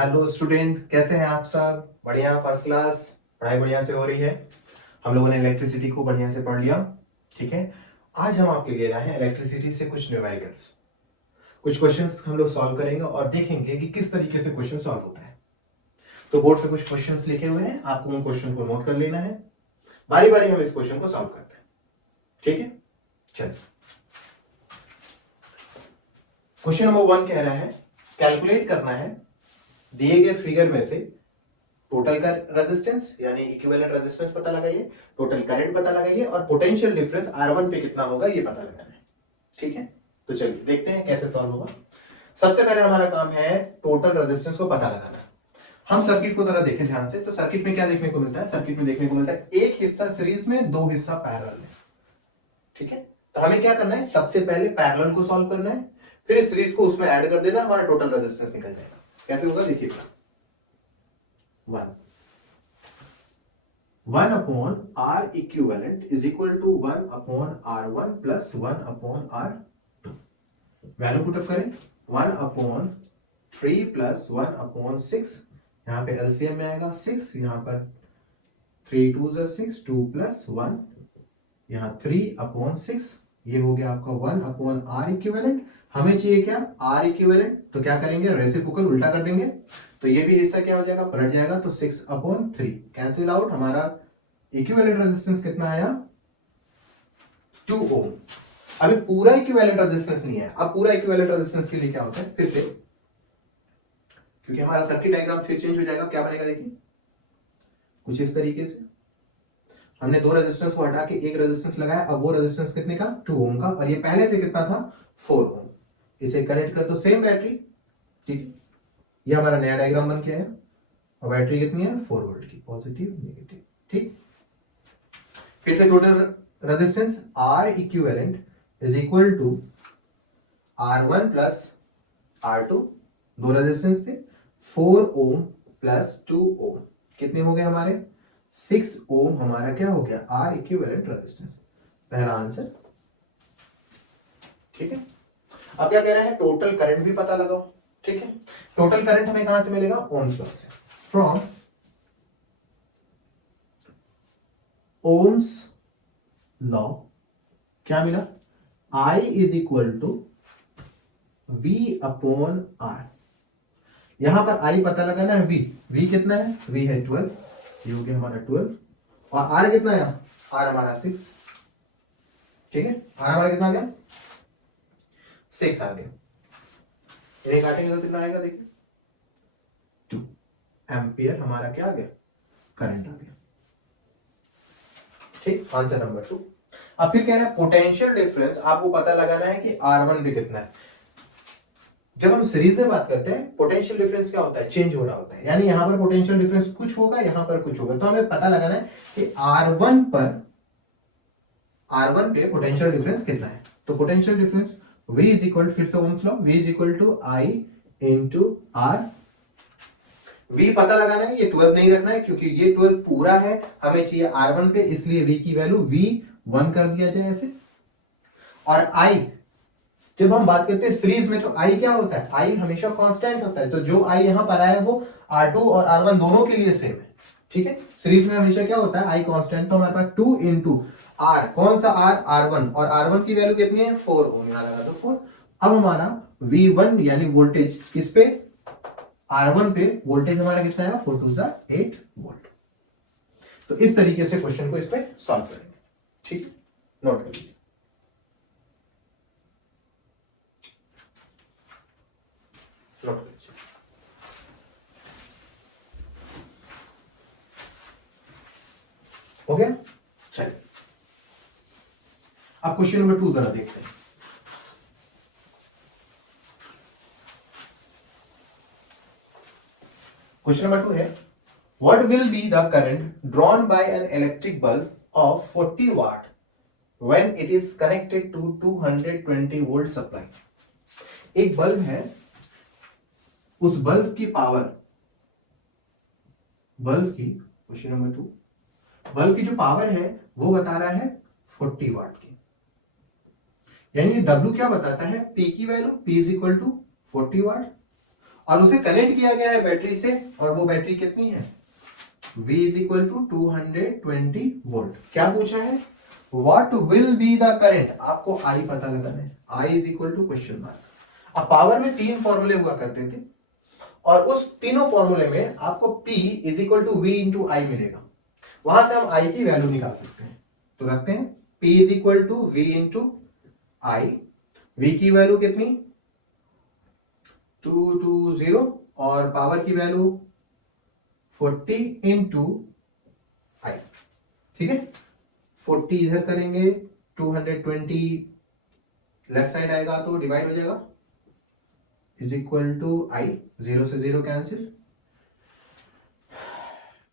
Hello student, कैसे हैं आप सब? बढ़िया, फर्स्ट क्लास। पढ़ाई बढ़िया से हो रही है। हम लोगों ने इलेक्ट्रिसिटी को बढ़िया से पढ़ लिया। ठीक है, आज हम आपके लिए लाए हैं इलेक्ट्रिसिटी से कुछ न्यूमेरिकल्स। कुछ क्वेश्चंस हम लोग सॉल्व करेंगे और देखेंगे कि किस तरीके से क्वेश्चन सॉल्व होता है। तो बोर्ड पे कुछ क्वेश्चंस लिखे हुए हैं, आपको उन क्वेश्चन को नोट कर लेना है। बारी बारी हम इस क्वेश्चन को सॉल्व करते हैं। ठीक है, चलिए। क्वेश्चन नंबर 1 कह रहा है कैलकुलेट करना है दिए गए फिगर में से टोटल का रेजिस्टेंस यानी इक्विवेलेंट रेजिस्टेंस पता लगाइए, टोटल करंट पता लगाइए और पोटेंशियल डिफरेंस R1 पे कितना होगा ये पता लगाना है। ठीक है, तो चलिए देखते हैं कैसे सॉल्व होगा। सबसे पहले हमारा काम है टोटल रेजिस्टेंस को पता लगाना। हम सर्किट को जरा देखें ध्यान से। तो सर्किट में क्या देखने को मिलता है? सर्किट में देखने को मिलता है एक हिस्सा सीरीज में, दो हिस्सा पैरेलल में। ठीक है, तो हमें क्या करना है? सबसे पहले पैरेलल को सॉल्व करना है, फिर सीरीज को उसमें ऐड कर देना, हमारा टोटल रेजिस्टेंस निकल जाएगा। कैसे होगा देखिएगा। 1 upon R equivalent is equal to 1 upon R1 plus 1 upon R2। Value put up करें। 1 upon 3 plus 1 upon 6, यहाँ पे एलसीएम में आएगा 6, यहाँ पर 3 2 6, 2 plus 1, यहाँ 3 upon 6, ये हो गया आपका 1 upon R equivalent। हमें चाहिए क्या? R equivalent। तो क्या करेंगे? रेसिप्रोकल उल्टा कर देंगे, तो ये भी हिस्सा क्या हो जाएगा? पलट जाएगा। तो 6 upon 3 कैंसिल आउट। हमारा इक्विवेलेंट रेजिस्टेंस कितना आया? 2 ओम। अभी पूरा इक्विवेलेंट रेजिस्टेंस नहीं है। अब पूरा इक्विवेलेंट रेजिस्टेंस के लिए क्या होता है? फिर से, क्योंकि हमारा सर्किट डायग्राम फिर चेंज हो जाएगा। क्या बनेगा देखिए, कुछ इस तरीके से। हमने दो रेजिस्टेंस को हटा के एक रेजिस्टेंस लगाया। अब वो रेजिस्टेंस कितने का? 2 ओम का, और ये पहले से कितना था? 4 ओम। इसे कनेक्ट कर दो, सेम बैटरी। ठीक, ये हमारा नया डायग्राम बन के आया। और बैटरी कितनी है? 4 वोल्ट की, पॉजिटिव नेगेटिव। ठीक, फिर से total resistance R equivalent is equal to R1 plus R2। दो रेजिस्टेंस थे, 4 ओम प्लस 2 ओम। कितने हो गए हमारे? 6 ओम हमारा क्या हो गया? R equivalent resistance. पहला आंसर। ठीक है, अब क्या कह रहा है? टोटल करंट भी पता लगाओ। ठीक है, टोटल करंट हमें कहां से मिलेगा? ओम्स लॉ से। फ्रॉम ओम्स लॉ क्या मिला? I is equal to V upon R। यहां पर I पता लगाना है। V कितना है? V है 12, ये हो गया हमारा 12। और R कितना है? R हमारा 6। ठीक है, R हमारा कितना आ गया? 6 आ गया। इन्हें काटेंगे तो कितना आएगा देखिए? 2 एम्पियर हमारा क्या आ गया? करंट आ गया। ठीक, आंसर नंबर 2। अब फिर कह रहा है पोटेंशियल डिफरेंस आपको पता लगाना है कि R1 भी कितना है। जब हम सीरीज में बात करते हैं, पोटेंशियल डिफरेंस क्या होता है? चेंज हो रहा होता है, यानी यहां पर पोटेंशियल डिफरेंस कुछ होगा, यहां पर कुछ होगा। तो हमें पता लगाना है कि R1 पे पोटेंशियल डिफरेंस कितना है। तो potential difference V is equal, फिर से Ohm's law, V is equal to I into R। V पता लगाना है, ये 12 नहीं रखना है क्योंकि ये 12 पूरा है, हमें चाहिए R1 पे, इसलिए V की वैल्यू V1 कर दिया जाए ऐसे। और I, जब हम बात करते हैं सीरीज में, तो I क्या होता है? I हमेशा कांस्टेंट होता है। तो जो I यहां पर आया है वो R2 और R1 दोनों के लिए सेम है। ठीक है, सीरीज में हमेशा क्या होता है? I constant. तो हमारे पास 2 इंटू R, कौन सा R? R1, और R1 की वैल्यू कितनी है? 4 ओम। यहां लगा दो 4। अब हमारा V1 यानी वोल्टेज इस पे R1 पे वोल्टेज हमारा कितना है? 4 2 8 वोल्ट। तो इस तरीके से क्वेश्चन को इस पे सॉल्व करेंगे। ठीक, नोट कर लीजिए। नोट कर लीजिए। हो गया? चलिए, अब क्वेश्चन नंबर 2 जरा देखते हैं। क्वेश्चन नंबर 2 है, what will be the current drawn by an electric bulb of 40 watt when it is connected to 220 volt supply. एक बल्ब है, उस बल्ब की पावर, क्वेश्चन नंबर 2, बल्ब की जो पावर है वो बता रहा है 40 वाट की। यानी W क्या बताता है? P की value, P is equal to 40 watt, और उसे कनेक्ट किया गया है बैटरी से, और वो बैटरी कितनी है, V is equal to 220 volt. क्या पूछा है, what will be the current, आपको I पता लगाना है, I is equal to question mark. अब पावर में 3 फॉर्मूले हुआ करते थे, और उस तीनों फॉर्मूले में आपको P is equal to V into I मिलेगा, वहां से हम I की वैल्यू निकाल सकते हैं। तो रखते हैं P is equal to V into I, V की वैल्यू कितनी 220, और पावर की वैल्यू 40 इंटू I, ठीक है। 40 इधर करेंगे, 220 लेफ्ट साइड आएगा तो डिवाइड हो जाएगा, इज इक्वल टू I, 0 से 0 कैंसिल,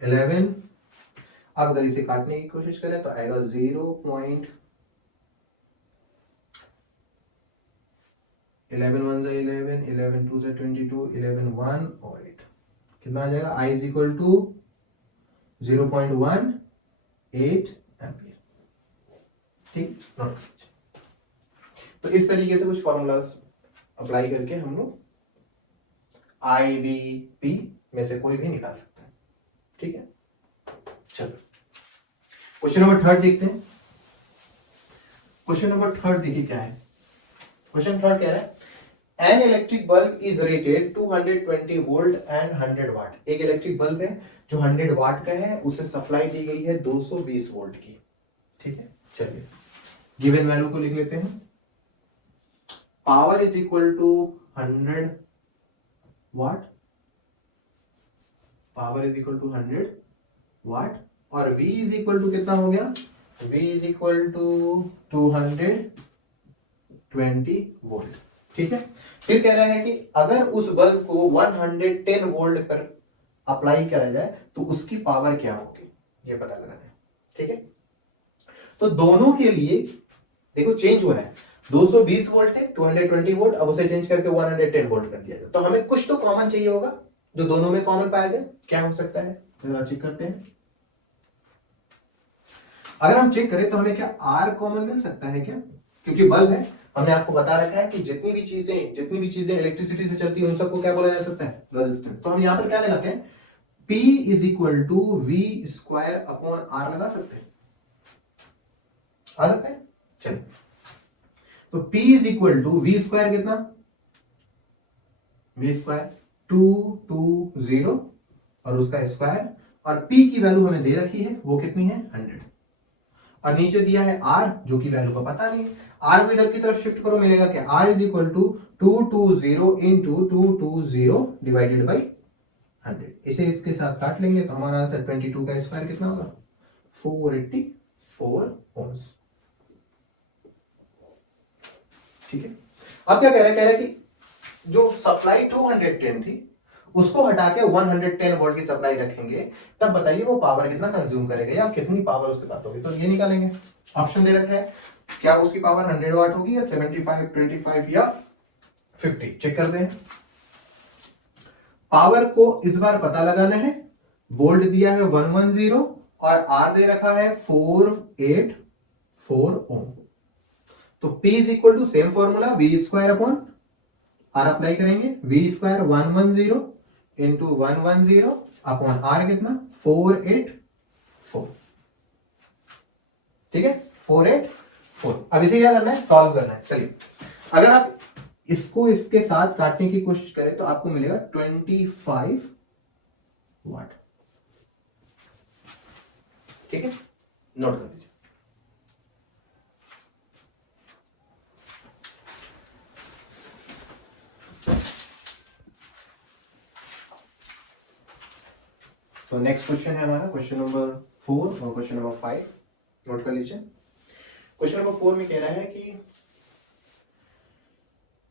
11। अब अगर इसे काटने की कोशिश करें तो आएगा 0.11 1 से 11, 11 2 से 22, 11 1 और 8, कितना आ जाएगा, I is equal to 0.18 ampere, ठीक। तो इस तरीके से कुछ फॉर्मूलाज अप्लाई करके हम लोग IVP में से कोई भी निकाल सकते हैं, ठीक है। चलो क्वेश्चन नंबर 3 देखते हैं। क्वेश्चन नंबर 3 देखिए क्या है। क्वेश्चन 3 कह रहा है N electric bulb is rated 220 volt and 100 वाट। एक इलेक्ट्रिक बल्ब है जो 100 वाट का है, उसे सप्लाई दी गई है 220 वोल्ट की, ठीक है। चलिए गिवन वैल्यू को लिख लेते हैं। Power is equal to 100 watt, power is equal to 100 watt, और V इज इक्वल टू कितना हो गया, V is equal to 220 volt, ठीक है। फिर कह रहा है कि अगर उस बल्ब को 110 वोल्ट पर अप्लाई करा जाए तो उसकी पावर क्या होगी, ये पता लगाना है, ठीक है। तो दोनों के लिए देखो चेंज हो रहा है, 220 वोल्ट है 220 वोल्ट, अब उसे चेंज करके 110 वोल्ट कर दिया जाए, तो हमें कुछ तो कॉमन चाहिए होगा जो दोनों में कॉमन पाया जाए। क्या हो सकता है जरा चेक करते हैं। अगर हम चेक करें तो हमें क्या R कॉमन मिल सकता है क्या, क्योंकि बल्ब है, हमने आपको बता रखा है कि जितनी भी चीजें इलेक्ट्रिसिटी से चलती है उन सबको क्या बोला जा सकता है, रेजिस्टेंस। तो हम यहां पर क्या लगाते हैं, P is equal to V square upon R लगा सकते हैं, आ सकते हैं। चलिए तो P is equal to V square कितना, V स्क्वायर 220 और उसका स्क्वायर, और P की वैल्यू हमें दे रखी है वो कितनी है 100, और नीचे दिया है R जो की वैल्यू का पता नहीं है। R को इधर की तरफ शिफ्ट करो, मिलेगा क्या, R is equal to 220 into 220 divided by 100। इसे इसके साथ काट लेंगे तो हमारा आंसर 22 का स्क्वायर कितना होगा, 484 ओम्स, ठीक है। अब क्या कह रहा है कि जो सप्लाई 210 थी उसको हटा के 110 वोल्ट की सप्लाई रखेंगे, तब बताइए वो पावर कितना कंज्यूम करेगा या कितनी पावर उसके पास होगी। तो ये निकालेंगे, ऑप्शन दे रखा है, क्या उसकी पावर 100 वाट होगी या 75, 25 या 50, चेक करते हैं। पावर को इस बार पता लगाना है, वोल्ट दिया है 110 और R दे रखा है 484 ओम। तो P is equal to same formula V square upon R apply करेंगे, V square 110 into 110 upon R कितना 484, ठीक है 484। अब इसे क्या करना है, सॉल्व करना है। चलिए अगर आप इसको इसके साथ काटने की कोशिश करें तो आपको मिलेगा 25 वाट, ठीक है, नोट कर लीजिए। तो नेक्स्ट क्वेश्चन है हमारा क्वेश्चन नंबर 4 और क्वेश्चन नंबर 5, नोट कर लीजिए। क्वेश्चन नंबर 4 में कह रहा है कि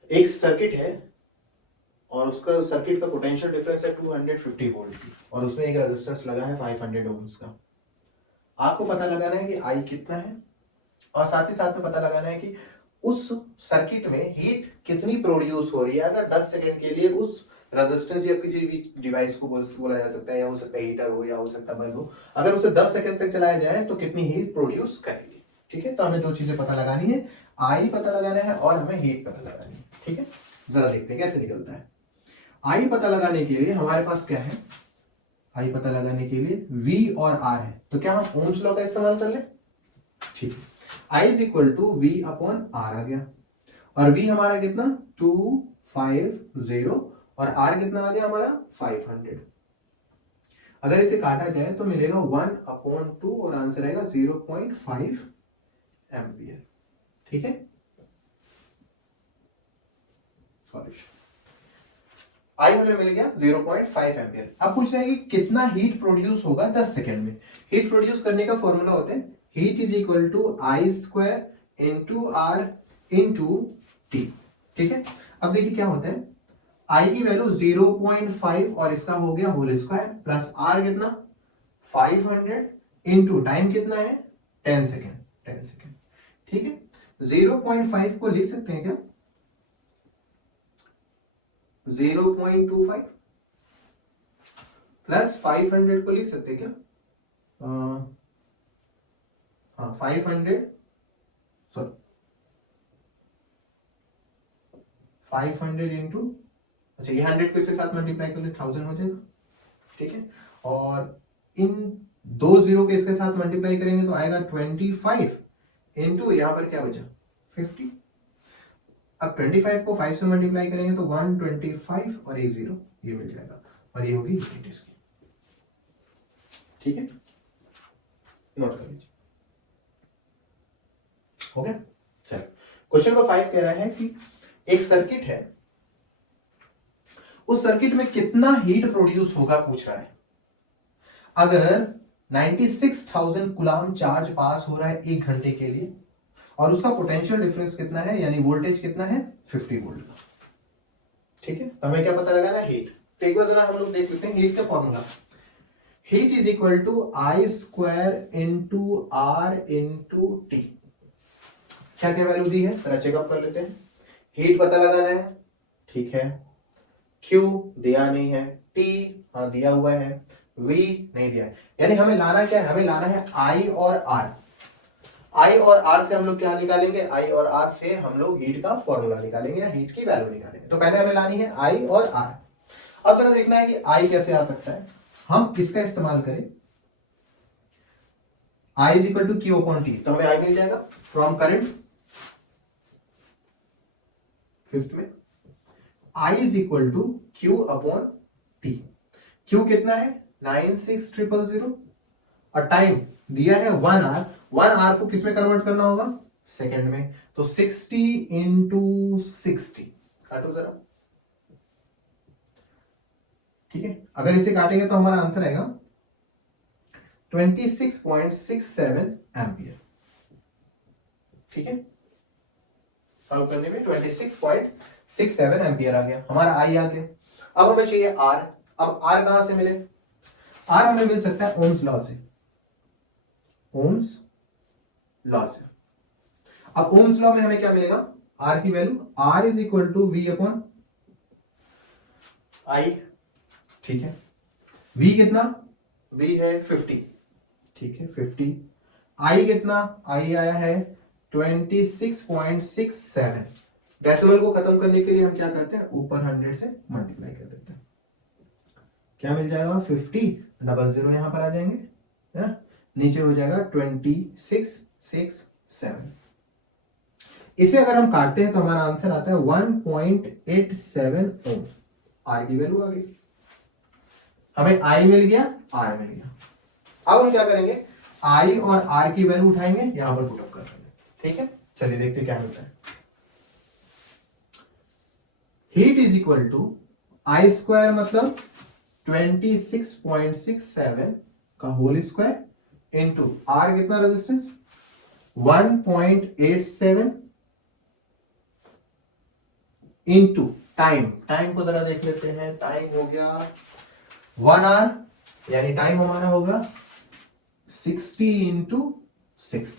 एक सर्किट है और उसका सर्किट का पोटेंशियल डिफरेंस है 250 वोल्ट की, और उसमें एक रेजिस्टेंस लगा है 500 ओम्स का। आपको पता लगाना है कि I कितना है, और साथ ही साथ में पता लगाना है कि उस सर्किट में हीट कितनी प्रोड्यूस हो रही है। अगर 10 सेकेंड के लिए उस रेजिस्टेंस या किसी भी डिवाइस को बोला जा सकता है, या हो सकता है हीटर हो या हो सकता है बल्ब हो, अगर उसे 10 सेकेंड तक चलाया जाए तो कितनी हीट प्रोड्यूस करेगी, ठीक है। तो हमें दो चीजें पता लगानी है, I पता लगाना है और हमें हीट पता लगानी है, ठीक है। जरा देखते हैं कैसे निकलता है। आई पता लगाने के लिए हमारे पास क्या है, आई पता लगाने के लिए V और R है, तो क्या हम ओम्स लॉ का इस्तेमाल कर ले? ठीक है, I is equal to V upon R आ गया, और V हमारा कितना 250 और R कितना आ गया हमारा 500। अगर इसे काटा जाए तो मिलेगा 1/2 और आंसर आएगा 0.5 एम्पियर। ठीक है, सॉल्यूशन आई हमें मिल गया 0.5 एम्पियर। अब पूछ रहे हैं कि कितना हीट प्रोड्यूस होगा 10 सेकेंड में। हीट प्रोड्यूस करने का फॉर्मूला होता है heat is equal to I square into R into T. ठीक है, अब देखिए क्या होता है, आई की वैल्यू 0.5 और इसका हो गया होल स्क्वायर प्लस आर कितना 500 इंटू टाइम कितना है 10 सेकेंड। 10 सेकेंड, ठीक है, 0.5 को लिख सकते हैं क्या 0.25 प्लस 500 को लिख सकते हैं क्या, हाँ 500 सॉरी 500 इंटू, अच्छा ये 100 को इसके साथ मल्टीप्लाई कर ले 1000 हो जाएगा। ठीक है, और इन दो जीरो के इसके साथ मल्टीप्लाई करेंगे तो आएगा 25 इंटू यहां पर क्या बचा 50। अब 25 को 5 से मल्टीप्लाई करेंगे तो 125 और एक जीरो ये मिल जाएगा, और ये होगी हीट इसकी। ठीक है, नोट कर लीजिए, हो गया। चलो क्वेश्चन नंबर 5 कह रहा है कि एक सर्किट है, उस सर्किट में कितना हीट प्रोड्यूस होगा पूछ रहा है। अगर 96,000 कूलम चार्ज पास हो रहा है 1 घंटे के लिए, और उसका पोटेंशियल डिफरेंस कितना है, यानी वोल्टेज कितना है 50 वोल्ट का। ठीक है, तो हमें क्या पता लगाना हीट, तो एक बार जरा हम लोग देख लेते हैं हीट का formula. Heat is equal to I square into R into T. क्या क्या वैल्यू दी है जरा चेकअप कर लेते हैं। हीट पता लगाना है, ठीक है, Q दिया नहीं है, T हाँ दिया हुआ है, V नहीं दिया है, यानी हमें लाना क्या है, हमें लाना है I और R। I और R से हम लोग क्या निकालेंगे, I और R से हम लोग हीट का फॉर्मूला निकालेंगे या हीट की वैल्यू निकालेंगे। तो पहले हमें लानी है I और R। अब जरा देखना है कि I कैसे आ सकता है, हम किसका इस्तेमाल करें, I is equal to Q upon T, तो हमें I मिल जाएगा फ्रॉम करंट फिफ्थ में I is equal to Q upon T। Q कितना है 96,000 और टाइम दिया है 1 आवर। 1 आवर को किस में कन्वर्ट करना होगा सेकेंड में, तो 60 इंटू 60 काटो जरा। ठीक है, अगर इसे काटेंगे तो हमारा आंसर आएगा 26.67 एम्पियर। ठीक है, सॉल्व करने में 26.67 एम्पियर आ गया, हमारा आई आ गया। अब हमें चाहिए आर। अब आर कहां से मिले, आर हमें मिल सकता है ओम्स लॉ से, ओम्स लॉ से। अब ओम्स लॉ में हमें क्या मिलेगा, आर की value R is equal to V upon I. ठीक है, वी कितना, वी है 50। ठीक है 50, आई कितना, आई आया है 26.67। डेसिमल को खत्म करने के लिए हम क्या करते हैं, ऊपर 100 से मल्टीप्लाई कर देते हैं, क्या मिल जाएगा 50, डबल जीरो यहां पर आ जाएंगे है ना? नीचे हो जाएगा 2667। इसे अगर हम काटते हैं तो हमारा आंसर आता है 1.87 ओम। आर की वैल्यू आ गई, हमें आई मिल गया, आर मिल गया। अब हम क्या करेंगे, आई और आर की वैल्यू उठाएंगे, यहां पर पुटअप कर देंगे। ठीक है, चलिए देखते क्या मिलता है। Heat is equal to I square मतलब 26.67 का होल स्क्वायर इंटू आर कितना रेजिस्टेंस 1.87 इंटू टाइम। टाइम को जरा देख लेते हैं, टाइम हो गया 1 आवर, यानी टाइम हमारा होगा 60 इंटू 60।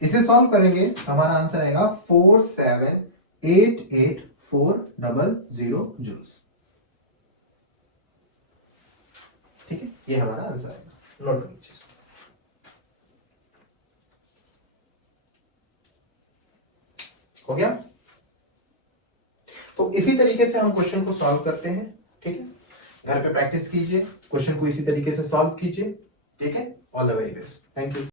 इसे सॉल्व करेंगे हमारा आंसर आएगा 4788400 जूल्स। ठीक है, ये हमारा आंसर आएगा, नोट कर लीजिए। हो गया, तो इसी तरीके से हम क्वेश्चन को सॉल्व करते हैं, ठीक है। घर पे प्रैक्टिस कीजिए, क्वेश्चन को इसी तरीके से सॉल्व कीजिए, ठीक है। All the very best, thank you.